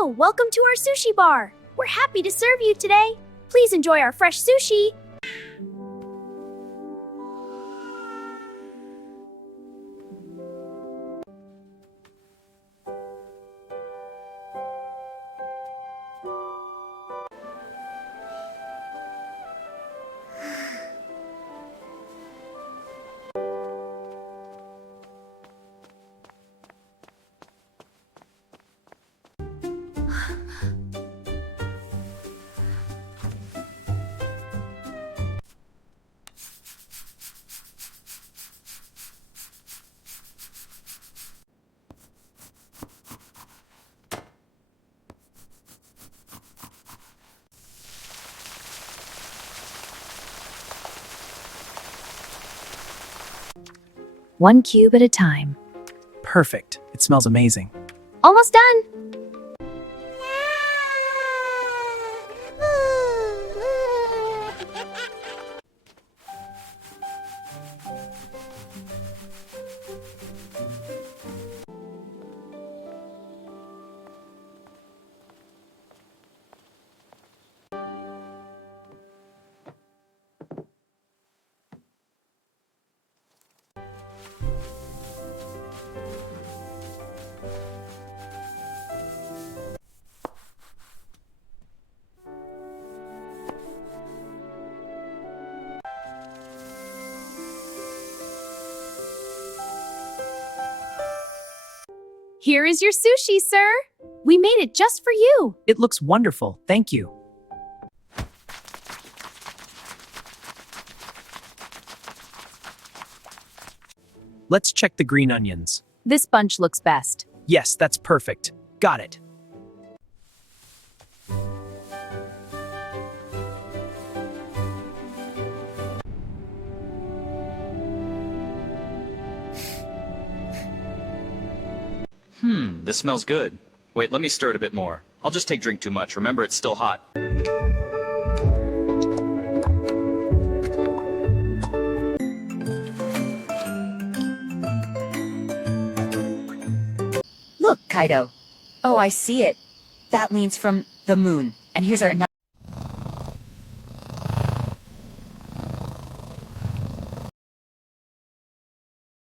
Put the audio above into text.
Hello, welcome to our sushi bar. We're happy to serve you today. Please enjoy our fresh sushi. One cube at a time. Perfect. It smells amazing. Almost done. Here is your sushi, sir. We made it just for you. It looks wonderful. Thank you. Let's check the green onions. This bunch looks best. Yes, that's perfect. Got it. This smells good. Wait, let me stir it a bit more. I'll just drink too much. Remember, it's still hot. Look, Kaido. Oh, I see it. That leans from the moon. And here's our